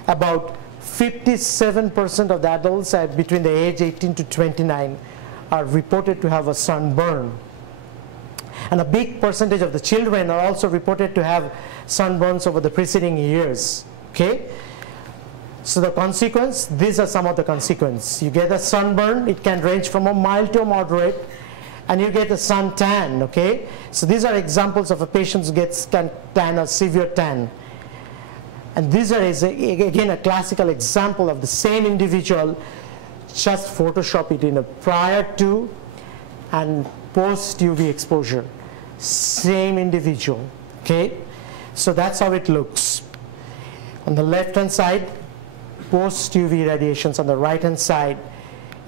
About 57% of the adults between the age 18 to 29 are reported to have a sunburn. And a big percentage of the children are also reported to have sunburns over the preceding years. Okay? So the consequence, these are some of the consequences. You get a sunburn, it can range from a mild to a moderate, and you get a suntan. Okay? So these are examples of a patient who gets tan, a severe tan. And these are, again, a classical example of the same individual. Just Photoshop it in a prior to and post UV exposure. Same individual. Okay? So that's how it looks. On the left hand side, post UV radiations. On the right hand side,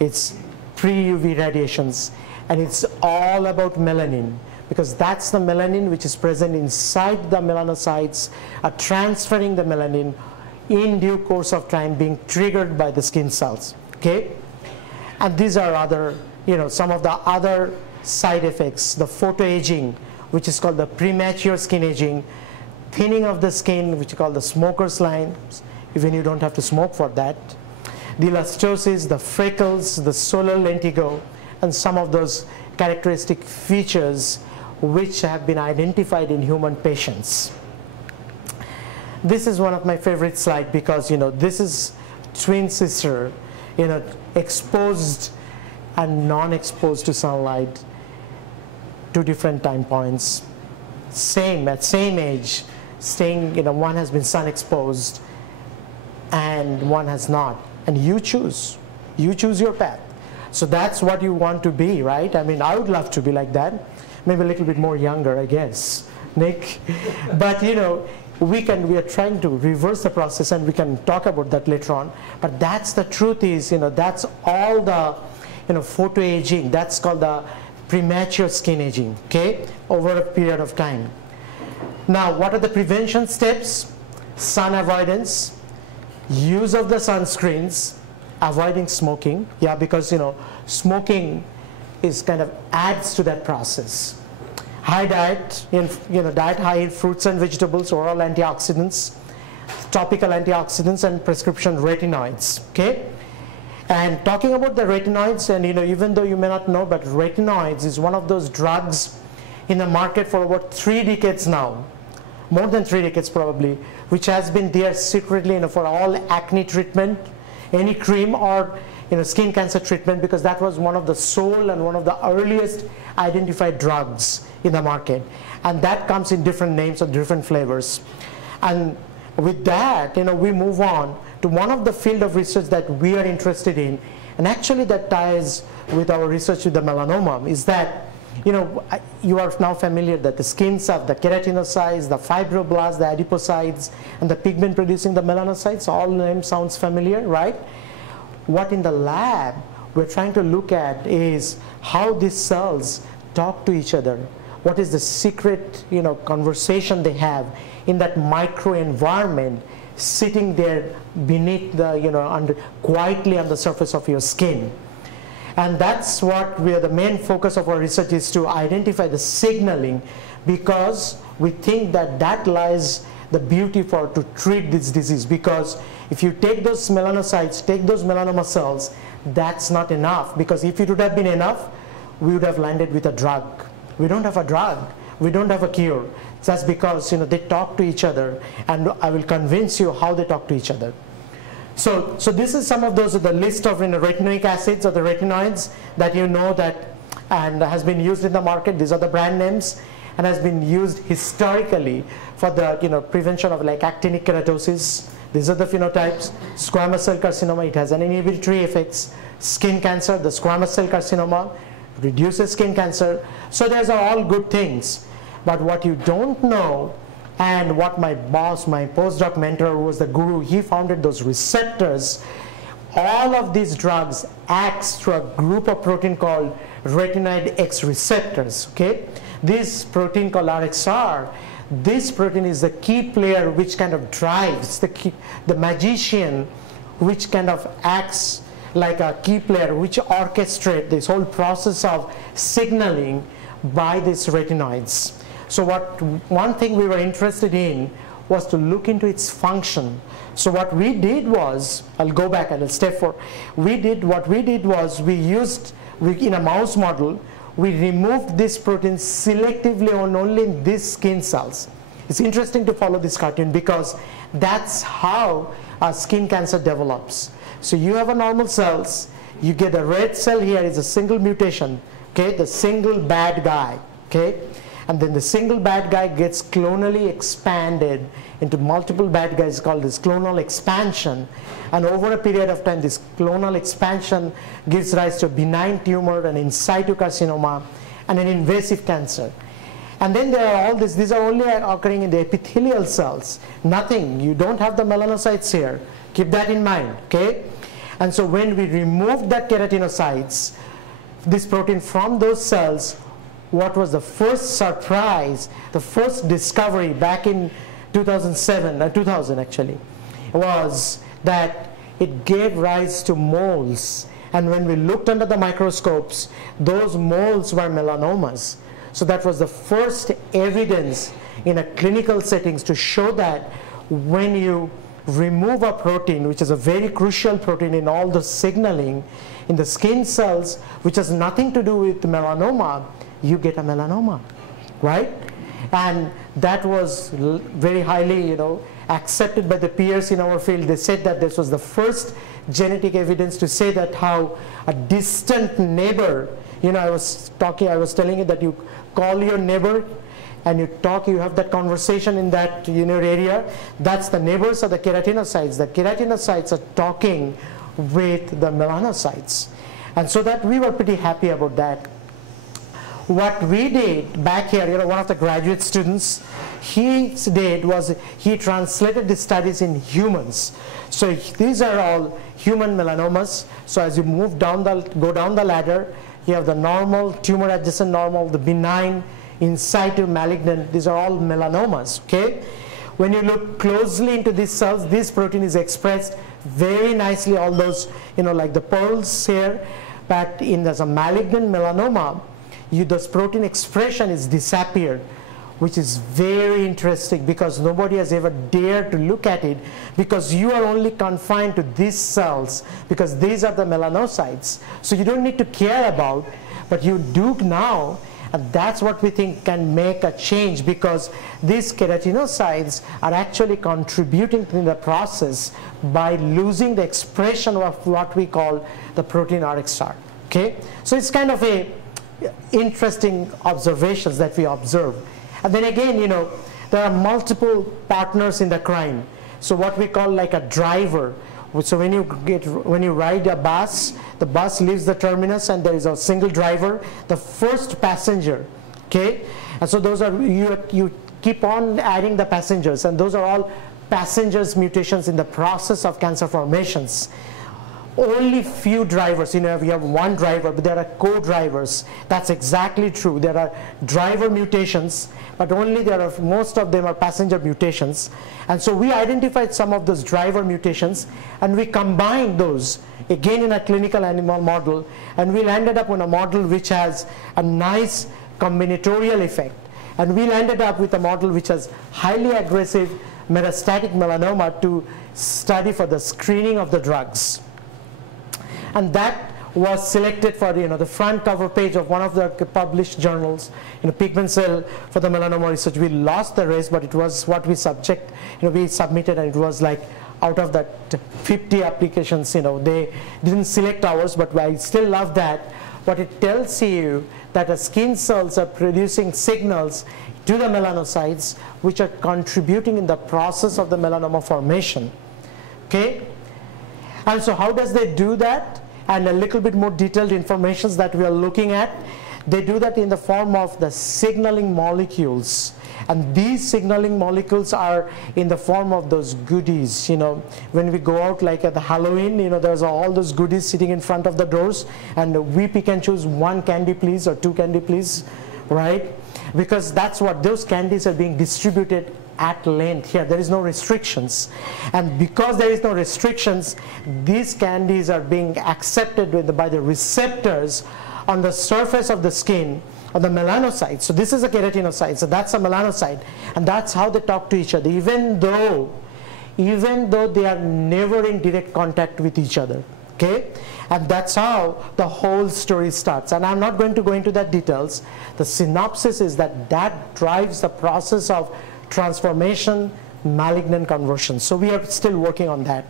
it's pre UV radiations. And it's all about melanin, because that's the melanin which is present inside the melanocytes, transferring the melanin in due course of time, being triggered by the skin cells. Okay? And these are other, some of the other side effects. The photoaging, which is called the premature skin aging, thinning of the skin, which is called the smoker's line, even you don't have to smoke for that. The elastosis, the freckles, the solar lentigo, and some of those characteristic features which have been identified in human patients. This is one of my favorite slides, because this is twin sister, exposed and non-exposed to sunlight, 2 different time points, at same age, staying, one has been sun exposed and one has not, and you choose your path. So that's what you want to be, right? I mean, I would love to be like that. Maybe a little bit more younger, I guess, Nick. But we are trying to reverse the process, and we can talk about that later on. But that's the truth is, that's all the, photoaging. That's called the premature skin aging, okay, over a period of time. Now, what are the prevention steps? Sun avoidance, use of the sunscreens, avoiding smoking, because smoking is kind of adds to that process. High diet, diet high in fruits and vegetables, oral antioxidants, topical antioxidants, and prescription retinoids. Okay, and talking about the retinoids, and even though you may not know, but retinoids is one of those drugs in the market for about 3 decades now, more than 3 decades probably, which has been there secretly, for all acne treatment, any cream, or skin cancer treatment, because that was one of the sole and one of the earliest identified drugs in the market. And that comes in different names and different flavors. And with that, we move on to one of the field of research that we are interested in, and actually that ties with our research with the melanoma, is that you are now familiar that the skin cells, the keratinocytes, the fibroblasts, the adipocytes, and the pigment producing the melanocytes, all names sounds familiar, right? What in the lab we're trying to look at is how these cells talk to each other. What is the secret, conversation they have in that microenvironment, sitting there beneath the, quietly on the surface of your skin. And that's what the main focus of our research is, to identify the signaling, because we think that lies the beauty to treat this disease, because if you take those melanocytes, take those melanoma cells, that's not enough, because if it would have been enough, we would have landed with a drug. We don't have a drug. We don't have a cure. That's because they talk to each other, and I will convince you how they talk to each other. So this is some of those, the list of retinoic acids or the retinoids that that and has been used in the market. These are the brand names, and has been used historically for the prevention of like actinic keratosis. These are the phenotypes. Squamous cell carcinoma, it has an inhibitory effects. Skin cancer, the squamous cell carcinoma reduces skin cancer. So those are all good things. But what you don't know, and what my boss, my postdoc mentor, who was the guru, he founded those receptors. All of these drugs acts through a group of protein called retinoid X receptors. Okay, this protein called RXR, this protein is the key player which kind of drives the magician, which kind of acts like a key player which orchestrates this whole process of signaling by these retinoids. So one thing we were interested in was to look into its function. So what we did was, I'll go back and I'll step forward. What we did was in a mouse model, we removed this protein selectively on only these skin cells. It's interesting to follow this cartoon because that's how a skin cancer develops. So you have a normal cells, you get a red cell here is a single mutation, okay, the single bad guy, okay? And then the single bad guy gets clonally expanded into multiple bad guys, called this clonal expansion. And over a period of time, this clonal expansion gives rise to a benign tumor, an in situ carcinoma, and an invasive cancer. And then there are all these are only occurring in the epithelial cells. Nothing, you don't have the melanocytes here. Keep that in mind, okay? And so when we removed that keratinocytes, this protein from those cells, what was the first surprise, the first discovery back in 2000 actually, was that it gave rise to moles. And when we looked under the microscopes, those moles were melanomas. So that was the first evidence in a clinical settings to show that when you remove a protein, which is a very crucial protein in all the signaling in the skin cells, which has nothing to do with melanoma, you get a melanoma, right? And that was very highly, accepted by the peers in our field. They said that this was the first genetic evidence to say that how a distant neighbor, I was telling you that you call your neighbor and you have that conversation in that area. That's the neighbors of the keratinocytes. The keratinocytes are talking with the melanocytes. And so that we were pretty happy about that. What we did back here, one of the graduate students, he translated the studies in humans. So these are all human melanomas. So as you go down the ladder, you have the normal, tumor adjacent normal, the benign, in situ malignant. These are all melanomas, okay? When you look closely into these cells, this protein is expressed very nicely, all those, like the pearls here. But there's a malignant melanoma, this protein expression is disappeared, which is very interesting because nobody has ever dared to look at it, because you are only confined to these cells because these are the melanocytes. So you don't need to care about, but you do now, and that's what we think can make a change, because these keratinocytes are actually contributing to the process by losing the expression of what we call the protein RXR. Okay, so it's kind of a interesting observations that we observe. And then again, there are multiple partners in the crime. So what we call like a driver. So when you ride a bus, the bus leaves the terminus and there is a single driver, the first passenger. Okay, and so those are you keep on adding the passengers, and those are all passengers mutations in the process of cancer formations. Only few drivers, we have one driver, but there are co-drivers. That's exactly true. There are driver mutations, but most of them are passenger mutations. And so we identified some of those driver mutations, and we combined those again in a clinical animal model, and we landed up on a model which has a nice combinatorial effect. And we landed up with a model which has highly aggressive metastatic melanoma to study for the screening of the drugs. And that was selected for the front cover page of one of the published journals, Pigment Cell for the melanoma research. We lost the race, but it was what we we submitted, and it was like out of that 50 applications, they didn't select ours, but I still love that. But it tells you that the skin cells are producing signals to the melanocytes, which are contributing in the process of the melanoma formation. Okay? And so how does they do that? And a little bit more detailed information that we are looking at. They do that in the form of the signaling molecules. And these signaling molecules are in the form of those goodies. When we go out like at the Halloween, there's all those goodies sitting in front of the doors, and we pick and choose one candy please or two candy please, right? Because that's what those candies are being distributed at length here. There is no restrictions, and because there is no restrictions, these candies are being accepted by the receptors on the surface of the skin of the melanocyte. So this is a keratinocyte, so that's a melanocyte, and that's how they talk to each other, even though they are never in direct contact with each other. Okay? And that's how the whole story starts. And I'm not going to go into that details. The synopsis is that drives the process of transformation, malignant conversion. So we are still working on that.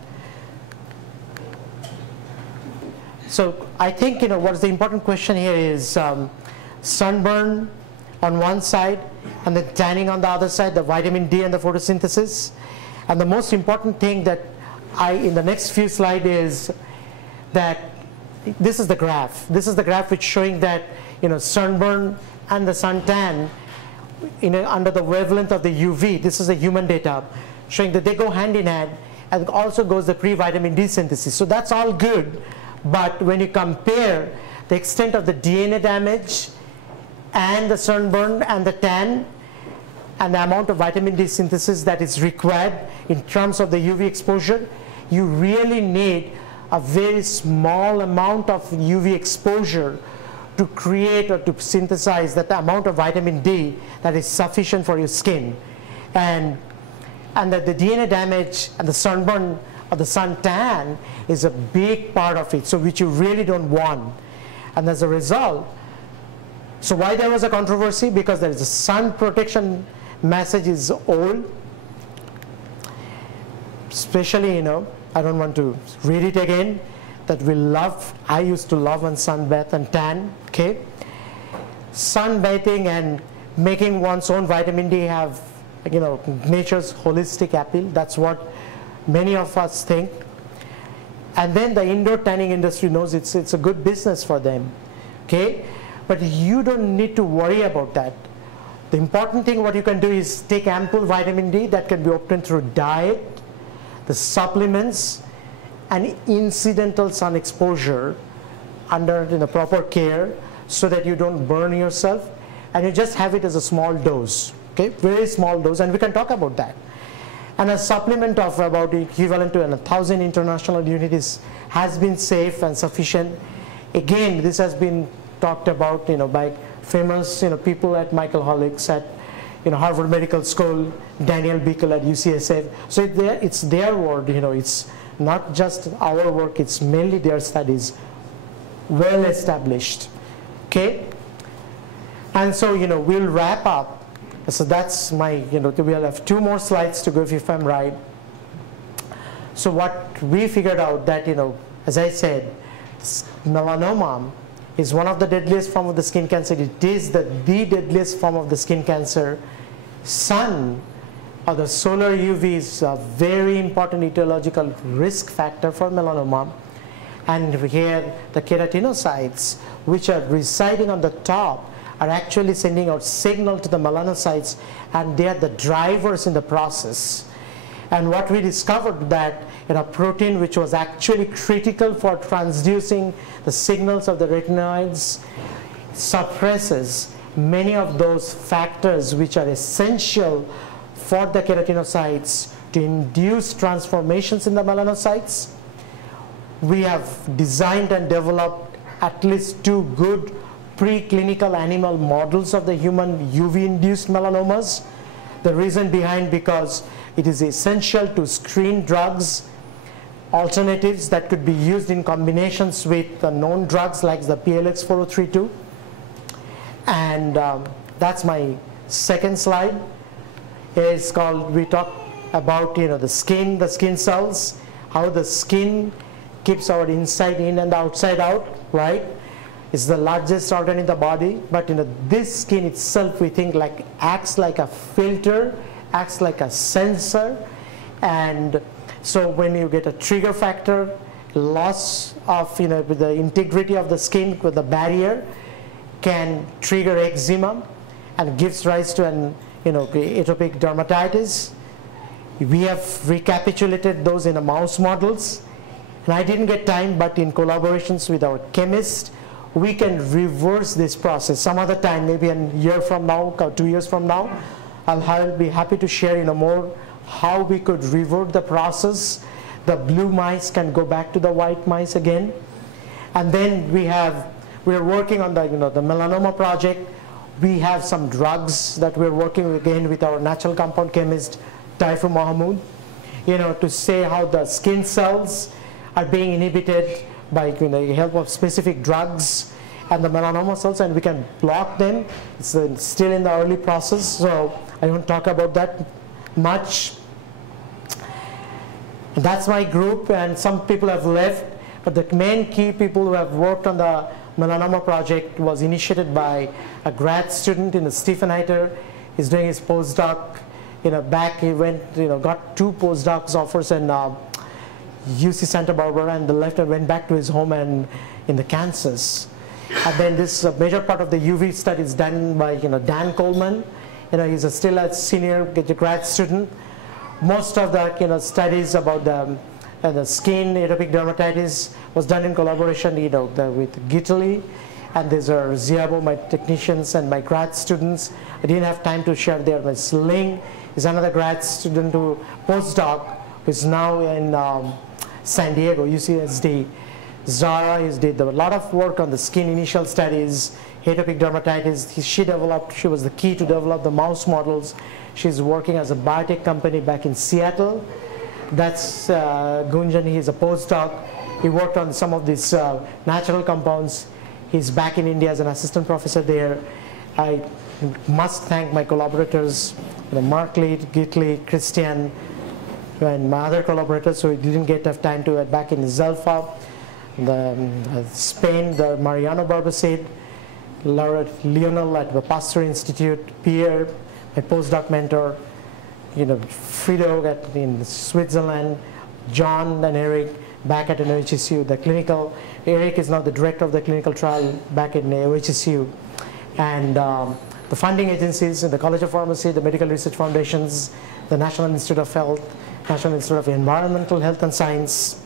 So I think what's the important question here is sunburn on one side and the tanning on the other side, the vitamin D and the photosynthesis. And the most important thing that in the next few slides is that this is the graph. This is the graph which showing that sunburn and the suntan under the wavelength of the UV. This is the human data showing that they go hand in hand, and also goes the pre-vitamin D synthesis. So that's all good, but when you compare the extent of the DNA damage and the sunburn and the tan and the amount of vitamin D synthesis that is required in terms of the UV exposure, you really need a very small amount of UV exposure to create or to synthesize that amount of vitamin D that is sufficient for your skin. And that the DNA damage and the sunburn or the suntan is a big part of it, so which you really don't want. And as a result, so why there was a controversy? Because there is a sun protection message is old. Especially, I don't want to read it again, that I used to love and sunbathe and tan, okay? Sunbathing and making one's own vitamin D have, nature's holistic appeal. That's what many of us think. And then the indoor tanning industry knows it's a good business for them, okay? But you don't need to worry about that. The important thing what you can do is take ample vitamin D that can be obtained through diet, the supplements, and incidental sun exposure under proper care, so that you don't burn yourself, and you just have it as a small dose, okay, very small dose, and we can talk about that. And a supplement of about equivalent to 1,000 international units has been safe and sufficient. Again, this has been talked about by famous people at Michael Hollick's at Harvard Medical School, Daniel Bickel at UCSF. So it's their word, it's not just our work, it's mainly their studies, well established. Okay? And so we'll wrap up. So that's my, we'll have 2 more slides to go if I'm right. So what we figured out that, as I said, melanoma is one of the deadliest form of the skin cancer. It is the deadliest form of the skin cancer. Sun or the solar UV is a very important etiological risk factor for melanoma. And here the keratinocytes, which are residing on the top, are actually sending out signal to the melanocytes, and they are the drivers in the process. And what we discovered that a protein which was actually critical for transducing the signals of the retinoids suppresses many of those factors which are essential for the keratinocytes to induce transformations in the melanocytes. We have designed and developed at least 2 good preclinical animal models of the human UV-induced melanomas. The reason behind, because it is essential to screen drugs, alternatives that could be used in combinations with the known drugs like the PLX4032. And that's my second slide. It's called, we talk about the skin cells, how the skin keeps our inside in and the outside out, right? It's the largest organ in the body, but this skin itself, we think, acts like a filter, acts like a sensor. And so when you get a trigger factor, loss of the integrity of the skin with the barrier can trigger eczema and gives rise to an atopic dermatitis. We have recapitulated those in the mouse models, and I didn't get time, but in collaborations with our chemist, we can reverse this process. Some other time, maybe a year from now, 2 years from now, I'll be happy to share more how we could revert the process. The blue mice can go back to the white mice again. And then we are working on the melanoma project. We have some drugs that we're working again with our natural compound chemist, Taifu Mahmood, to say how the skin cells are being inhibited by the help of specific drugs and the melanoma cells, and we can block them. It's still in the early process, so I won't talk about that much. That's my group, and some people have left, but the main key people who have worked on the melanoma project was initiated by a grad student in the Stephen Heiter. He's doing his postdoc. Back he went, got 2 postdocs offers in UC Santa Barbara, and the left and went back to his home and in the Kansas. And then this major part of the UV study is done by Dan Coleman. He's still a senior grad student. Most of the studies about the skin atopic dermatitis was done in collaboration with Gitali, and these are Ziabo, my technicians, and my grad students. I didn't have time to share there. But Sling is another grad student who postdoc who is now in San Diego, UCSD. Zara did a lot of work on the skin initial studies, atopic dermatitis. She was the key to develop the mouse models. She's working as a biotech company back in Seattle. That's Gunjan. He's a postdoc. He worked on some of these natural compounds. He's back in India as an assistant professor there. I must thank my collaborators, Mark Lee, Gitli, Christian, and my other collaborators who didn't get enough time to get back in Zelfa, Spain, the Mariano Barbacid, Lionel at the Pasteur Institute, Pierre, my postdoc mentor, Frido in Switzerland, John and Eric back at an OHSU. The clinical, Eric is now the director of the clinical trial back in OHSU. And the funding agencies, the College of Pharmacy, the Medical Research Foundations, the National Institute of Health, National Institute of Environmental Health and Science.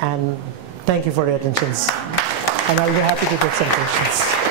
And thank you for your attention. And I'll be happy to take some questions.